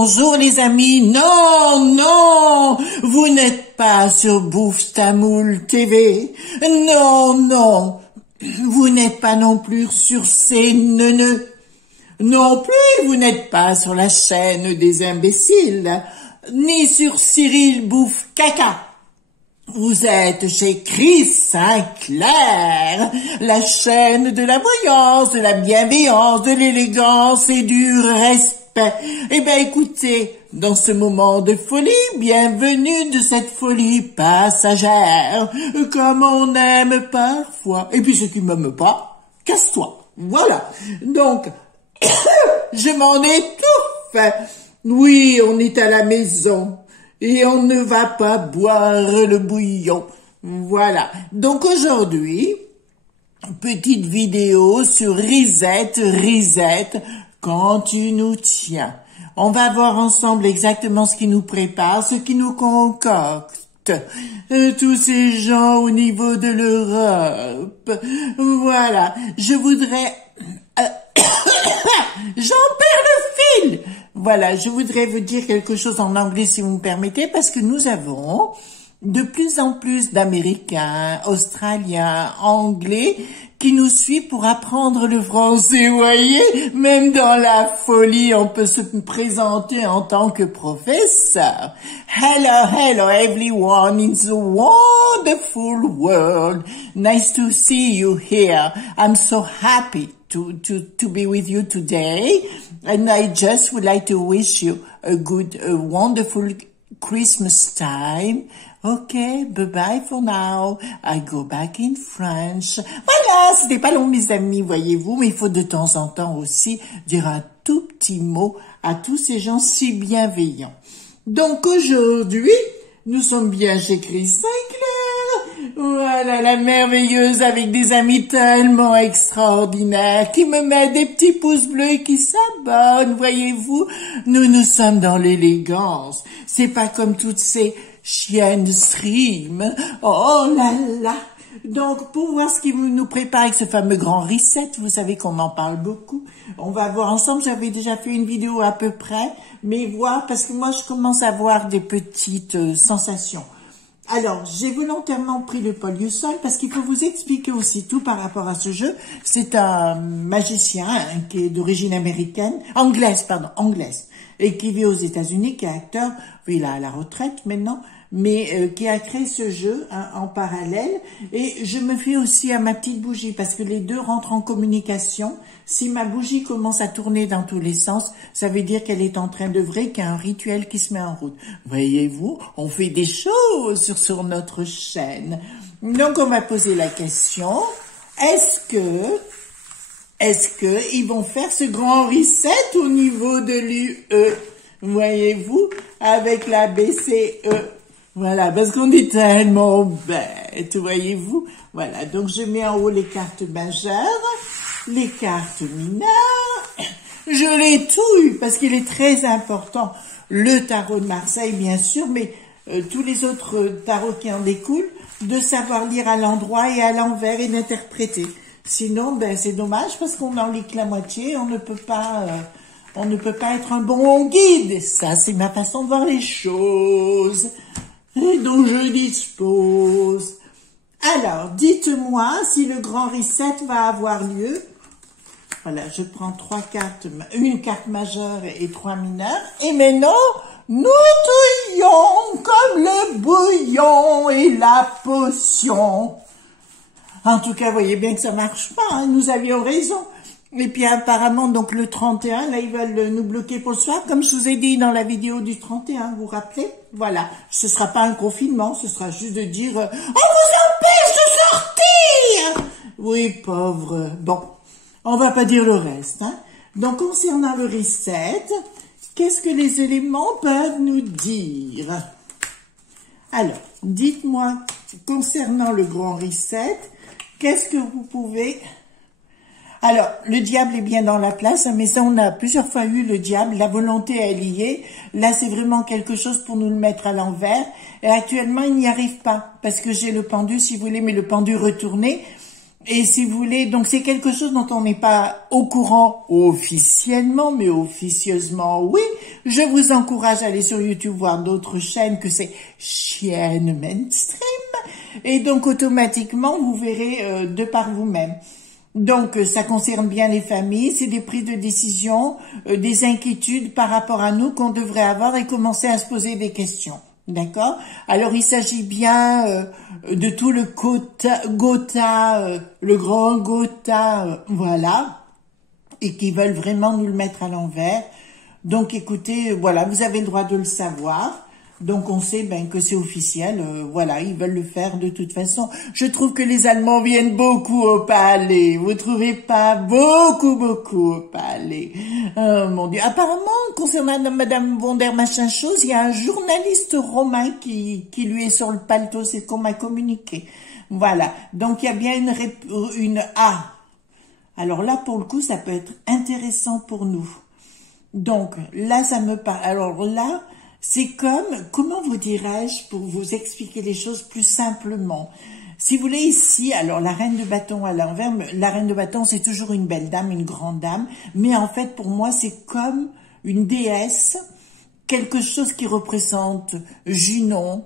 Bonjour les amis, non, non, vous n'êtes pas sur Bouffe Tamoul TV, non, non, vous n'êtes pas non plus sur CNN, non plus vous n'êtes pas sur la chaîne des imbéciles, ni sur Cyril Bouffe Caca. Vous êtes chez Chris Sinclair, la chaîne de la voyance, de la bienveillance, de l'élégance et du respect. Eh ben écoutez, dans ce moment de folie, bienvenue de cette folie passagère, comme on aime parfois. Et puis ceux qui m'aiment pas, casse-toi. Voilà. Donc, je m'en étouffe. Oui, on est à la maison. Et on ne va pas boire le bouillon. Voilà. Donc aujourd'hui, petite vidéo sur Reset, quand tu nous tiens. On va voir ensemble exactement ce qui nous prépare, ce qui nous concocte. Tous ces gens au niveau de l'Europe. Voilà. Je voudrais... J'en perds le fil. Voilà, je voudrais vous dire quelque chose en anglais si vous me permettez, parce que nous avons de plus en plus d'Américains, Australiens, Anglais qui nous suivent pour apprendre le français, vous voyez. Même dans la folie, on peut se présenter en tant que professeur. Hello everyone in the wonderful world. Nice to see you here. I'm so happy to be with you today. And I just would like to wish you a wonderful Christmas time. Okay, bye-bye for now. I go back in French. Voilà, c'était pas long mes amis, voyez-vous, mais il faut de temps en temps aussi dire un tout petit mot à tous ces gens si bienveillants. Donc aujourd'hui, nous sommes bien chez Chris Sinclair. Voilà, la merveilleuse avec des amis tellement extraordinaires qui me mettent des petits pouces bleus et qui s'abonnent, voyez-vous. Nous sommes dans l'élégance. C'est pas comme toutes ces chiennes de stream. Oh là là. Donc, pour voir ce qui nous prépare avec ce fameux grand reset, vous savez qu'on en parle beaucoup. On va voir ensemble, j'avais déjà fait une vidéo à peu près, mais voir, parce que moi, je commence à avoir des petites sensations. Alors, j'ai volontairement pris le Polyusol parce qu'il faut vous expliquer aussi tout par rapport à ce jeu. C'est un magicien qui est d'origine anglaise, et qui vit aux États-Unis, qui est acteur, il est à la retraite maintenant, mais qui a créé ce jeu en parallèle. Et je me fie aussi à ma petite bougie parce que les deux rentrent en communication. Si ma bougie commence à tourner dans tous les sens, ça veut dire qu'elle est en train d'œuvrer, qu'il y a un rituel qui se met en route. Voyez-vous, on fait des choses sur notre chaîne. Donc on va poser la question, est-ce que ils vont faire ce grand reset au niveau de l'UE, voyez-vous, avec la BCE. Voilà, parce qu'on est tellement bêtes, voyez-vous. Voilà, donc je mets en haut les cartes majeures, les cartes mineures. Je les touille parce qu'il est très important. Le tarot de Marseille, bien sûr, mais tous les autres tarots qui en découlent, de savoir lire à l'endroit et à l'envers et d'interpréter. Sinon, ben c'est dommage parce qu'on en lit que la moitié, on ne peut pas être un bon guide. Ça, c'est ma façon de voir les choses. Et donc je dispose. Alors, dites-moi si le grand reset va avoir lieu. Voilà, je prends trois cartes, une carte majeure et trois mineures. Et maintenant, nous touillons comme le bouillon et la potion. En tout cas, vous voyez bien que ça marche pas, hein, nous avions raison. Et puis apparemment, donc le 31, là, ils veulent nous bloquer pour le soir, comme je vous ai dit dans la vidéo du 31, vous vous rappelez? Voilà, ce sera pas un confinement, ce sera juste de dire « On vous empêche de sortir !» Oui, pauvre. Bon, on va pas dire le reste. Hein. Donc, concernant le reset, qu'est-ce que les éléments peuvent nous dire? Alors, dites-moi, concernant le grand reset, qu'est-ce que vous pouvez... Alors, le diable est bien dans la place, mais ça, on a plusieurs fois eu le diable, la volonté est liée. Là, c'est vraiment quelque chose pour nous le mettre à l'envers. Et actuellement, il n'y arrive pas, parce que j'ai le pendu, si vous voulez, mais le pendu retourné. Et si vous voulez, donc c'est quelque chose dont on n'est pas au courant officiellement, mais officieusement, oui. Je vous encourage à aller sur YouTube voir d'autres chaînes que ces chaînes mainstream. Et donc, automatiquement, vous verrez de par vous-même. Donc, ça concerne bien les familles, c'est des prises de décision, des inquiétudes par rapport à nous qu'on devrait avoir et commencer à se poser des questions. D'accord? Alors, il s'agit bien de tout le Gotha, le grand Gotha, voilà, et qui veulent vraiment nous le mettre à l'envers. Donc, écoutez, voilà, vous avez le droit de le savoir. Donc, on sait ben que c'est officiel, voilà, ils veulent le faire de toute façon. Je trouve que les Allemands viennent beaucoup au palais, vous trouvez pas? Beaucoup au palais. Oh mon Dieu. Apparemment, concernant Madame von der machin chose, il y a un journaliste romain qui lui est sur le paletot, c'est ce qu'on m'a communiqué. Voilà. Donc, il y a bien une A. Alors là, pour le coup, ça peut être intéressant pour nous. Donc, là, ça me parle. Alors là, c'est comme, comment vous dirais-je, pour vous expliquer les choses plus simplement. Si vous voulez ici, alors la reine de bâton à l'envers, la reine de bâton c'est toujours une belle dame, une grande dame, mais en fait pour moi c'est comme une déesse, quelque chose qui représente Junon,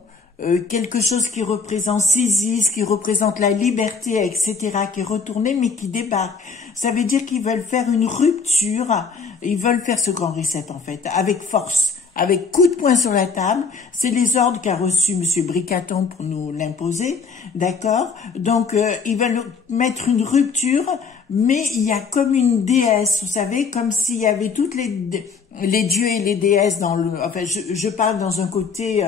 quelque chose qui représente Césis, qui représente la liberté, etc., qui est retourné mais qui débarque. Ça veut dire qu'ils veulent faire une rupture, ils veulent faire ce grand reset en fait, avec force. Avec coup de poing sur la table, c'est les ordres qu'a reçu Monsieur Bricaton pour nous l'imposer, d'accord? Donc, ils veulent mettre une rupture, mais il y a comme une déesse, vous savez, comme s'il y avait toutes les dieux et les déesses dans le... Enfin, je parle dans un côté...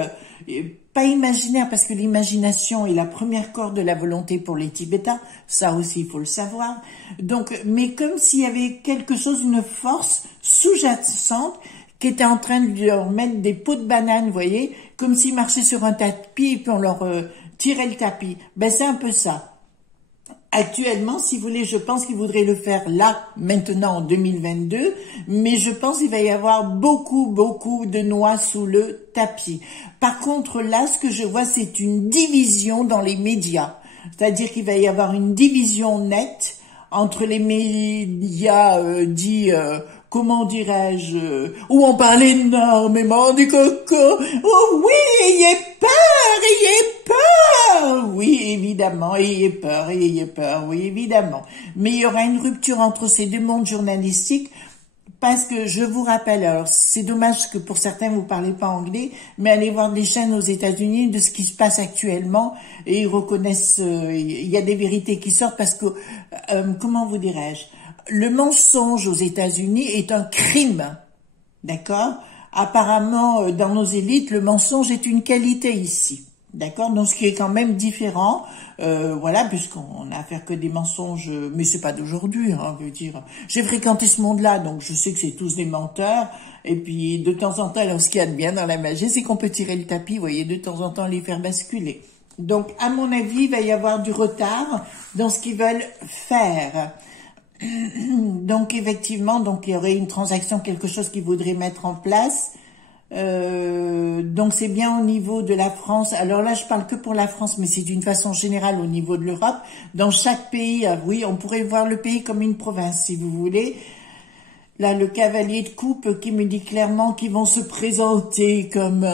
pas imaginaire, parce que l'imagination est la première corde de la volonté pour les Tibétains, ça aussi il faut le savoir. Donc, mais comme s'il y avait quelque chose, une force sous-jacente, qui était en train de leur mettre des pots de banane, vous voyez, comme s'ils marchaient sur un tapis et puis on leur tirait le tapis. Ben c'est un peu ça. Actuellement, si vous voulez, je pense qu'ils voudraient le faire là, maintenant en 2022, mais je pense qu'il va y avoir beaucoup de noix sous le tapis. Par contre, là, ce que je vois, c'est une division dans les médias. C'est-à-dire qu'il va y avoir une division nette entre les médias dits... comment dirais-je, où on parle énormément du coco. Oh oui, ayez peur, oui, évidemment, ayez peur, oui, évidemment. Mais il y aura une rupture entre ces deux mondes journalistiques, parce que je vous rappelle, alors c'est dommage que pour certains vous parlez pas anglais, mais allez voir des chaînes aux États-Unis de ce qui se passe actuellement, et ils reconnaissent, il y a des vérités qui sortent, parce que, comment vous dirais-je, le mensonge aux États-Unis est un crime, d'accord? Apparemment, dans nos élites, le mensonge est une qualité ici, d'accord? Donc, ce qui est quand même différent, voilà, puisqu'on n'a affaire que des mensonges, mais c'est pas d'aujourd'hui, hein, je veux dire. J'ai fréquenté ce monde-là, donc je sais que c'est tous des menteurs, et puis de temps en temps, alors ce qu'il y a de bien dans la magie, c'est qu'on peut tirer le tapis, vous voyez, de temps en temps les faire basculer. Donc, à mon avis, il va y avoir du retard dans ce qu'ils veulent faire. Donc effectivement, donc il y aurait une transaction, quelque chose qu'ils voudraient mettre en place. Donc c'est bien au niveau de la France. Alors là, je parle que pour la France, mais c'est d'une façon générale au niveau de l'Europe. Dans chaque pays, oui, on pourrait voir le pays comme une province, si vous voulez. Là, le cavalier de coupe qui me dit clairement qu'ils vont se présenter comme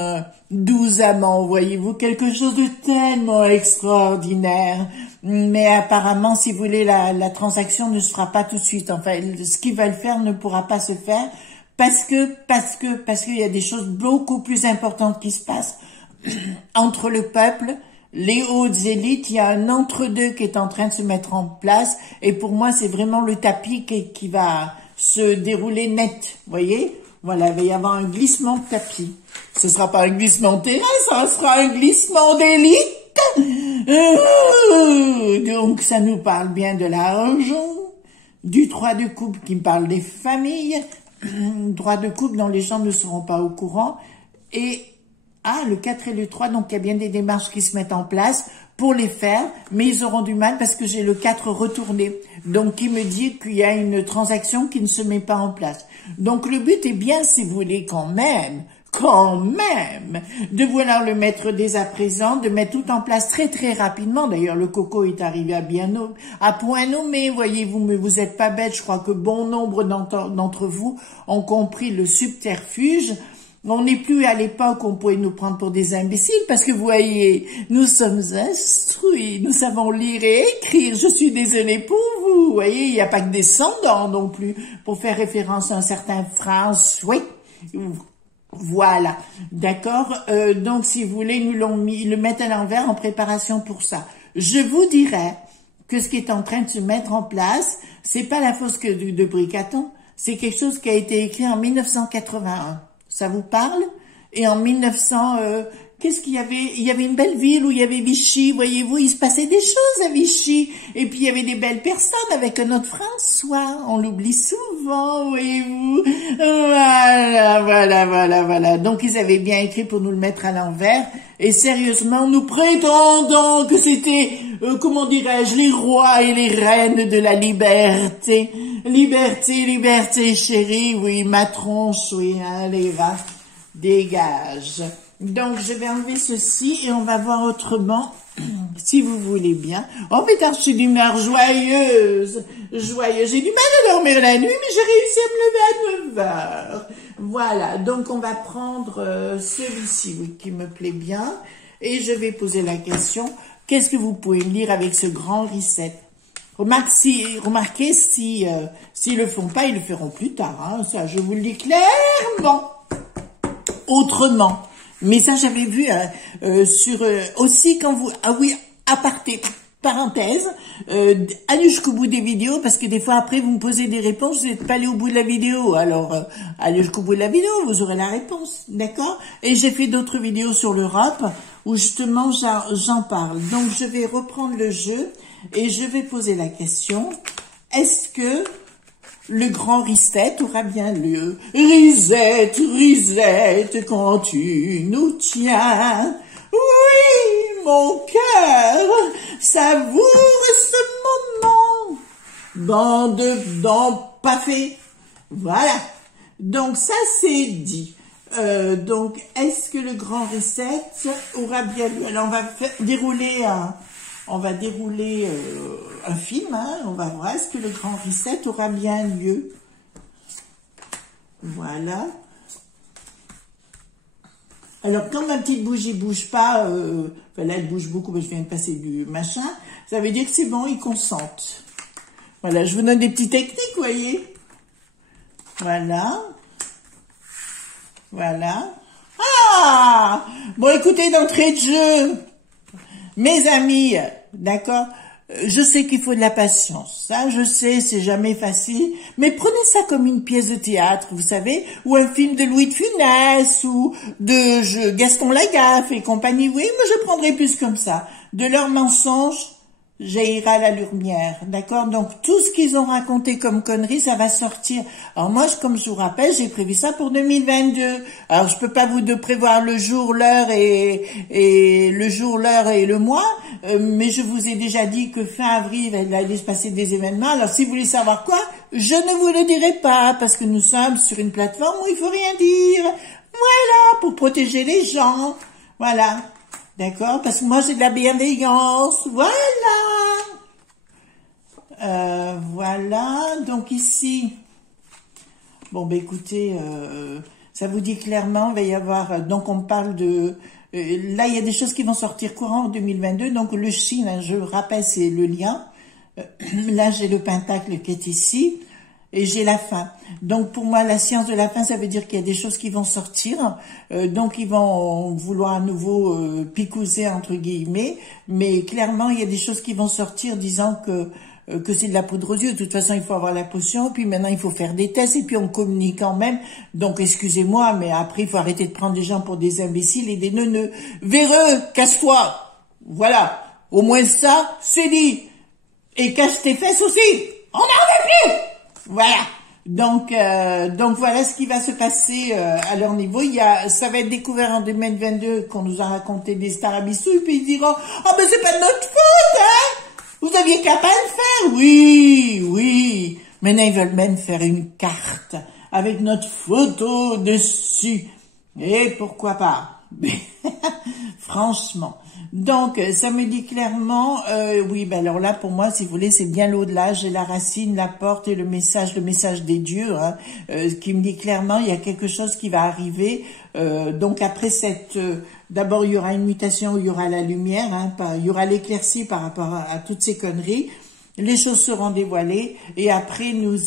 12 amants, voyez-vous, quelque chose de tellement extraordinaire. Mais apparemment, si vous voulez, la transaction ne se fera pas tout de suite. Enfin, ce qu'ils veulent faire ne pourra pas se faire parce qu'il y a des choses beaucoup plus importantes qui se passent entre le peuple, les hautes élites. Il y a un entre-deux qui est en train de se mettre en place. Et pour moi, c'est vraiment le tapis qui va se dérouler net, voyez? Voilà, il va y avoir un glissement de tapis. Ce sera pas un glissement de terrain, ça sera un glissement d'élite. Donc, ça nous parle bien de l'argent, du 3 de coupe qui me parle des familles, 3 de coupe dont les gens ne seront pas au courant, et le 4 et le 3, donc il y a bien des démarches qui se mettent en place pour les faire, mais ils auront du mal parce que j'ai le 4 retourné. Donc, qui me dit qu'il y a une transaction qui ne se met pas en place. Donc, le but est bien, si vous voulez, quand même, quand même, de vouloir le mettre dès à présent, de mettre tout en place très très rapidement. D'ailleurs, le coco est arrivé à point nommé, voyez-vous, mais vous êtes pas bête. Je crois que bon nombre d'entre vous ont compris le subterfuge. On n'est plus à l'époque où on pouvait nous prendre pour des imbéciles, parce que vous voyez, nous sommes instruits, nous savons lire et écrire. Je suis désolée pour vous, vous voyez, il n'y a pas que des sans-dents non plus, pour faire référence à un certain phrase, oui. Voilà, d'accord. Donc, si vous voulez, nous l'ont mis, le mettre à l'envers en préparation pour ça. Je vous dirais que ce qui est en train de se mettre en place, c'est pas la fosse de Bricaton, c'est quelque chose qui a été écrit en 1981. Ça vous parle? Et en 1900, qu'est-ce qu'il y avait? Il y avait une belle ville où il y avait Vichy, voyez-vous, il se passait des choses à Vichy. Et puis il y avait des belles personnes avec notre François, on l'oublie souvent, voyez-vous. Voilà. Donc ils avaient bien écrit pour nous le mettre à l'envers. Et sérieusement, nous prétendons que c'était, comment dirais-je, les rois et les reines de la liberté. Liberté, chérie, oui, ma tronche, oui, allez, va, dégage. Donc, je vais enlever ceci et on va voir autrement, si vous voulez bien. Oh, putain, je suis d'humeur joyeuse. J'ai du mal à dormir la nuit, mais j'ai réussi à me lever à 9 heures. Voilà, donc on va prendre celui-ci, oui, qui me plaît bien. Et je vais poser la question, qu'est-ce que vous pouvez me dire avec ce grand reset? Remarquez, si le font pas, ils le feront plus tard, hein, ça, je vous le dis clairement. Autrement. Mais ça, j'avais vu sur aussi quand vous... Ah oui, aparté, parenthèse, allez jusqu'au bout des vidéos, parce que des fois, après, vous me posez des réponses, vous n'êtes pas allé au bout de la vidéo. Alors, allez jusqu'au bout de la vidéo, vous aurez la réponse, d'accord? Et j'ai fait d'autres vidéos sur l'Europe, où justement, j'en parle. Donc, je vais reprendre le jeu, et je vais poser la question, est-ce que le grand reset aura bien lieu? Reset, quand tu nous tiens. Oui, mon cœur savoure ce moment. Pas fait. Voilà. Donc, ça, c'est dit. Donc, est-ce que le grand reset aura bien lieu? Alors, on va dérouler un film, hein, on va voir, est-ce que le grand reset aura bien lieu? Voilà. Alors, quand ma petite bougie bouge pas, enfin là, elle bouge beaucoup, parce que je viens de passer du machin, ça veut dire que c'est bon, il consente. Voilà, je vous donne des petites techniques, vous voyez. Voilà. Ah! Bon, écoutez, d'entrée de jeu, mes amis, d'accord, je sais qu'il faut de la patience, ça je sais, c'est jamais facile, mais prenez ça comme une pièce de théâtre, vous savez, ou un film de Louis de Funès, ou de Gaston Lagaffe et compagnie, oui, mais je prendrai plus comme ça. De leurs mensonges, jaillira la lumière, d'accord? Donc, tout ce qu'ils ont raconté comme conneries, ça va sortir. Alors moi, comme je vous rappelle, j'ai prévu ça pour 2022. Alors, je peux pas vous prévoir le jour, l'heure et le mois, mais je vous ai déjà dit que fin avril, il allait se passer des événements. Alors, si vous voulez savoir quoi, je ne vous le dirai pas, parce que nous sommes sur une plateforme où il faut rien dire. Voilà, pour protéger les gens. Voilà. D'accord? Parce que moi, j'ai de la bienveillance. Voilà. Voilà. Donc ici, bon, ben écoutez, ça vous dit clairement, il va y avoir, donc on parle de, là, il y a des choses qui vont sortir courant en 2022. Donc le Chine, hein, je rappelle, c'est le lien. Là, j'ai le pentacle qui est ici. Et j'ai la fin. Donc pour moi, la science de la fin, ça veut dire qu'il y a des choses qui vont sortir. Donc ils vont vouloir à nouveau picouser entre guillemets. Mais clairement, il y a des choses qui vont sortir disant que c'est de la poudre aux yeux. De toute façon, il faut avoir la potion. Puis maintenant, il faut faire des tests. Et puis on communique quand même. Donc excusez-moi, mais après, il faut arrêter de prendre des gens pour des imbéciles et des neuneux. Véreux, casse-toi. Voilà. Au moins ça, c'est dit. Et cache tes fesses aussi. On n'en veut plus. Voilà. Donc voilà ce qui va se passer à leur niveau. Ça va être découvert en 2022 qu'on nous a raconté des starabissous, puis ils diront, ah ben c'est pas de notre faute, hein. Vous aviez qu'à pas le faire. Oui. Maintenant ils veulent même faire une carte avec notre photo dessus. Et pourquoi pas? Franchement. Donc, ça me dit clairement, oui, ben alors là, pour moi, si vous voulez, c'est bien l'au-delà. J'ai la racine, la porte et le message des dieux, hein, qui me dit clairement, il y a quelque chose qui va arriver. Donc, après cette... d'abord, il y aura une mutation, il y aura la lumière, hein, il y aura l'éclaircie par rapport à toutes ces conneries. Les choses seront dévoilées et après nous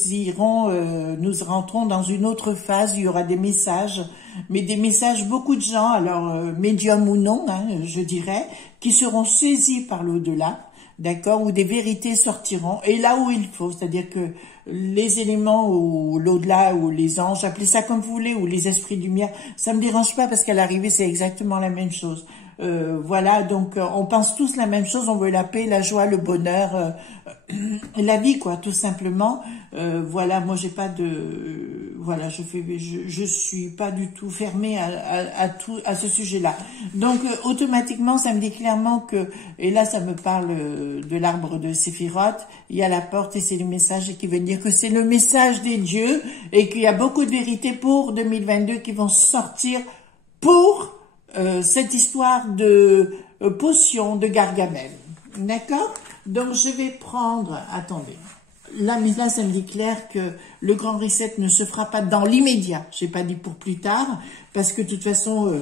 rentrons dans une autre phase. Il y aura des messages, mais des messages, beaucoup de gens, alors médiums ou non, hein, je dirais, qui seront saisis par l'au-delà, d'accord, où des vérités sortiront et là où il faut, c'est-à-dire que les éléments ou l'au-delà ou les anges, appelez ça comme vous voulez, ou les esprits de lumière, ça me dérange pas parce qu'à l'arrivée c'est exactement la même chose. Voilà, donc on pense tous la même chose, on veut la paix, la joie, le bonheur, la vie, quoi, tout simplement. Voilà, moi j'ai pas de, voilà, je suis pas du tout fermée à ce sujet-là. Donc automatiquement, ça me dit clairement que, et là ça me parle de l'arbre de Séphiroth, il y a la porte et c'est le message qui veut dire que c'est le message des dieux et qu'il y a beaucoup de vérités pour 2022 qui vont sortir pour cette histoire de potion de Gargamel. D'accord? Donc, je vais prendre... Attendez. Là, mais là, ça me dit clair que le grand reset ne se fera pas dans l'immédiat. Je n'ai pas dit pour plus tard, parce que de toute façon,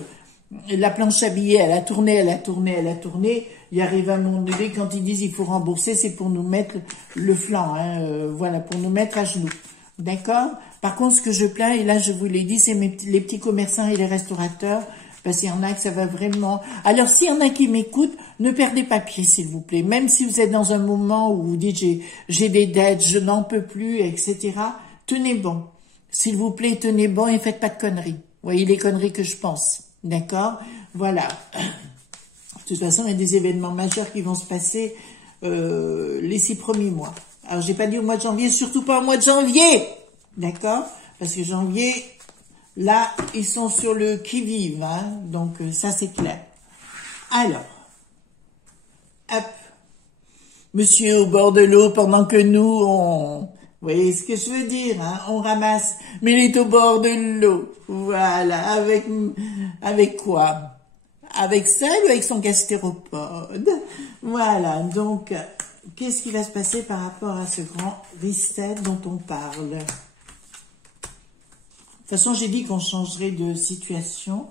la planche à billets, elle a tourné, elle a tourné, elle a tourné. Il arrive un moment donné, quand ils disent il faut rembourser, c'est pour nous mettre le flanc, hein, voilà, pour nous mettre à genoux. D'accord? Par contre, ce que je plains, et là, je vous l'ai dit, c'est les petits commerçants et les restaurateurs, parce qu'il y en a que ça va vraiment... Alors, s'il y en a qui m'écoutent, ne perdez pas pied, s'il vous plaît. Même si vous êtes dans un moment où vous dites j'ai des dettes, je n'en peux plus, etc. Tenez bon. S'il vous plaît, tenez bon et faites pas de conneries. Vous voyez les conneries que je pense. D'accord? Voilà. De toute façon, il y a des événements majeurs qui vont se passer les 6 premiers mois. Alors, j'ai pas dit au mois de janvier, surtout pas au mois de janvier. D'accord? Parce que janvier... Là, ils sont sur le qui-vive, hein, donc ça c'est clair. Alors, hop, monsieur au bord de l'eau pendant que nous, vous voyez ce que je veux dire, hein, on ramasse, mais il est au bord de l'eau, voilà, avec quoi? Avec ça ou avec son gastéropode? Voilà, donc, qu'est-ce qui va se passer par rapport à ce grand reset dont on parle? De toute façon, j'ai dit qu'on changerait de situation.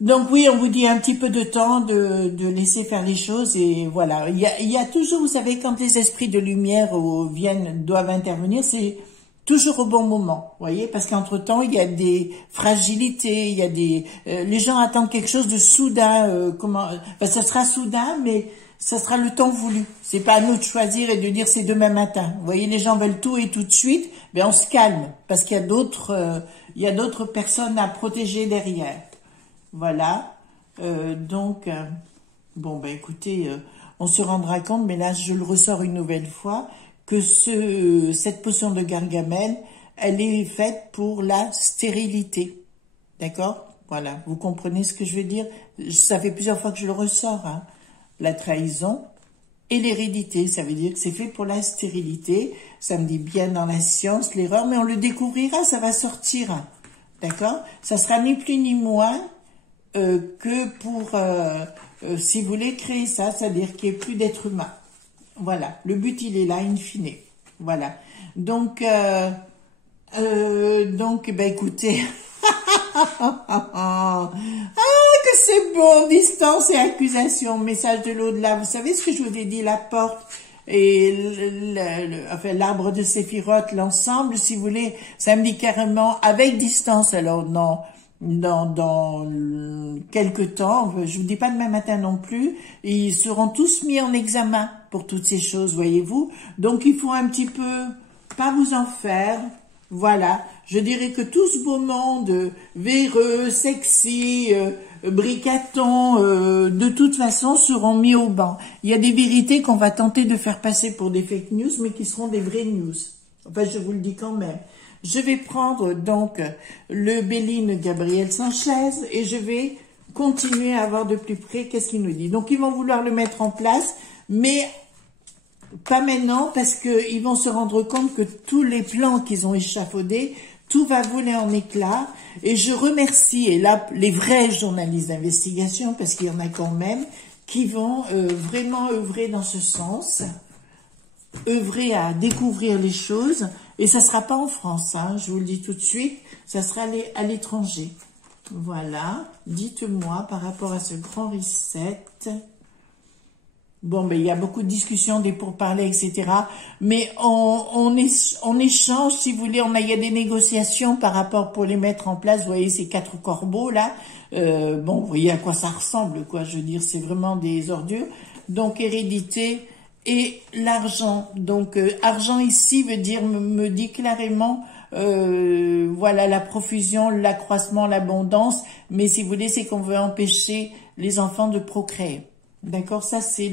Donc oui, on vous dit un petit peu de temps de laisser faire les choses et voilà. Il y a toujours, vous savez, quand les esprits de lumière doivent intervenir, c'est toujours au bon moment, vous voyez, parce qu'entre-temps, il y a des fragilités, il y a des... les gens attendent quelque chose de soudain, ça sera soudain, mais... ça sera le temps voulu. C'est pas à nous de choisir et de dire c'est demain matin. Vous voyez, les gens veulent tout et tout de suite. Ben on se calme parce qu'il y a d'autres personnes à protéger derrière. Voilà. Donc bon ben écoutez, on se rendra compte, mais là je le ressors une nouvelle fois que cette potion de Gargamel, elle est faite pour la stérilité. D'accord? Voilà. Vous comprenez ce que je veux dire? Ça fait plusieurs fois que je le ressors, hein. La trahison et l'hérédité, ça veut dire que c'est fait pour la stérilité, ça me dit bien dans la science, l'erreur, mais on le découvrira, ça va sortir, d'accord? Ça sera ni plus ni moins que pour, si vous voulez créer ça, c'est-à-dire qu'il n'y ait plus d'être humain. Voilà, le but il est là, in fine. Voilà, donc ben écoutez... Ah, que c'est bon, distance et accusation, message de l'au-delà. Vous savez ce que je vous ai dit, la porte et l'arbre de Séphiroth, l'ensemble, si vous voulez, ça me dit carrément avec distance. Alors non, dans quelque temps, je vous dis pas demain matin non plus, ils seront tous mis en examen pour toutes ces choses, voyez-vous. Donc il faut un petit peu pas vous en faire. Voilà, je dirais que tout ce beau monde véreux, sexy, bricaton, de toute façon seront mis au banc. Il y a des vérités qu'on va tenter de faire passer pour des fake news, mais qui seront des vraies news. Enfin, je vous le dis quand même. Je vais prendre donc le Béline Gabriel Sanchez et je vais continuer à voir de plus près qu'est-ce qu'il nous dit. Donc, ils vont vouloir le mettre en place, mais... pas maintenant, parce qu'ils vont se rendre compte que tous les plans qu'ils ont échafaudés, tout va voler en éclats. Et je remercie, et là, les vrais journalistes d'investigation, parce qu'il y en a quand même, qui vont vraiment œuvrer dans ce sens, œuvrer à découvrir les choses. Et ça sera pas en France, hein, je vous le dis tout de suite, ça sera à l'étranger. Voilà, dites-moi par rapport à ce grand reset. Bon, ben il y a beaucoup de discussions, des pourparlers, etc. Mais on échange, si vous voulez, il y a des négociations par rapport pour les mettre en place. Vous voyez ces 4 corbeaux là. Bon, vous voyez à quoi ça ressemble, quoi. Je veux dire, c'est vraiment des ordures. Donc hérédité et l'argent. Donc argent ici veut dire me dit clairement. Voilà la profusion, l'accroissement, l'abondance. Mais si vous voulez, c'est qu'on veut empêcher les enfants de procréer. D'accord, ça c'est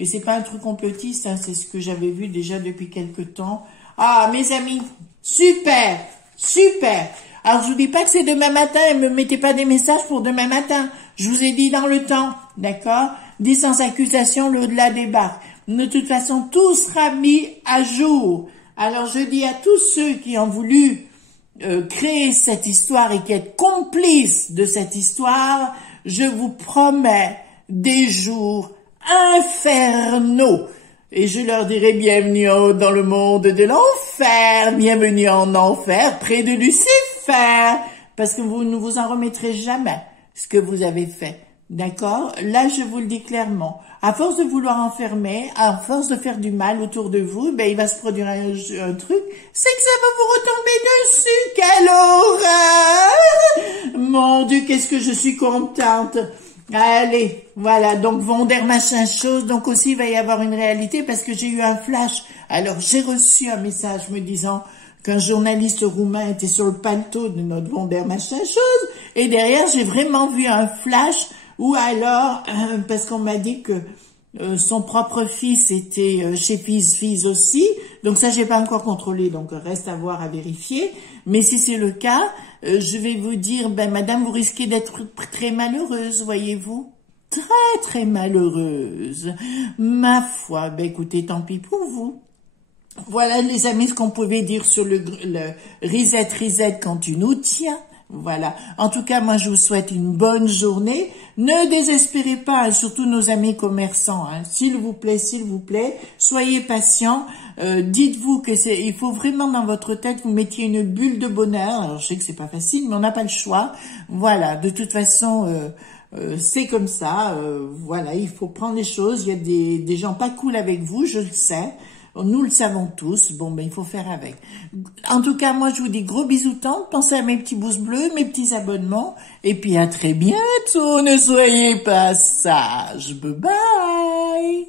et c'est pas un truc complotiste, hein, c'est ce que j'avais vu déjà depuis quelque temps. Ah, mes amis, super, super. Alors je vous dis pas que c'est demain matin, et me mettez pas des messages pour demain matin. Je vous ai dit dans le temps, d'accord. Dit sans accusation, l'au-delà débarque. De toute façon, tout sera mis à jour. Alors je dis à tous ceux qui ont voulu créer cette histoire et qui êtes complices de cette histoire, je vous promets des jours infernaux. Et je leur dirai bienvenue dans le monde de l'enfer, bienvenue en enfer, près de Lucifer, parce que vous ne vous en remettrez jamais, ce que vous avez fait. D'accord? Là, je vous le dis clairement. À force de vouloir enfermer, à force de faire du mal autour de vous, ben, il va se produire un truc, c'est que ça va vous retomber dessus. Quelle horreur! Mon Dieu, qu'est-ce que je suis contente. Allez, voilà, donc Vonder machin chose, donc aussi il va y avoir une réalité parce que j'ai eu un flash. Alors j'ai reçu un message me disant qu'un journaliste roumain était sur le paletot de notre Vonder machin chose, et derrière j'ai vraiment vu un flash, ou alors, parce qu'on m'a dit que son propre fils était chez Fils aussi, donc ça j'ai pas encore contrôlé, donc reste à voir, à vérifier, mais si c'est le cas, je vais vous dire, ben madame, vous risquez d'être très malheureuse, voyez-vous, très malheureuse, ma foi, ben écoutez, tant pis pour vous. Voilà les amis ce qu'on pouvait dire sur le reset quand tu nous tiens. Voilà. En tout cas, moi, je vous souhaite une bonne journée. Ne désespérez pas, hein, surtout nos amis commerçants. Hein. S'il vous plaît, soyez patients. Dites-vous que il faut vraiment dans votre tête vous mettiez une bulle de bonheur. Alors, je sais que c'est pas facile, mais on n'a pas le choix. Voilà. De toute façon, c'est comme ça. Voilà. Il faut prendre les choses. Il y a des gens pas cool avec vous, je le sais. Nous le savons tous, bon ben il faut faire avec. En tout cas, moi je vous dis gros bisous tante, pensez à mes petits pouces bleus, mes petits abonnements, et puis à très bientôt, ne soyez pas sages, bye bye.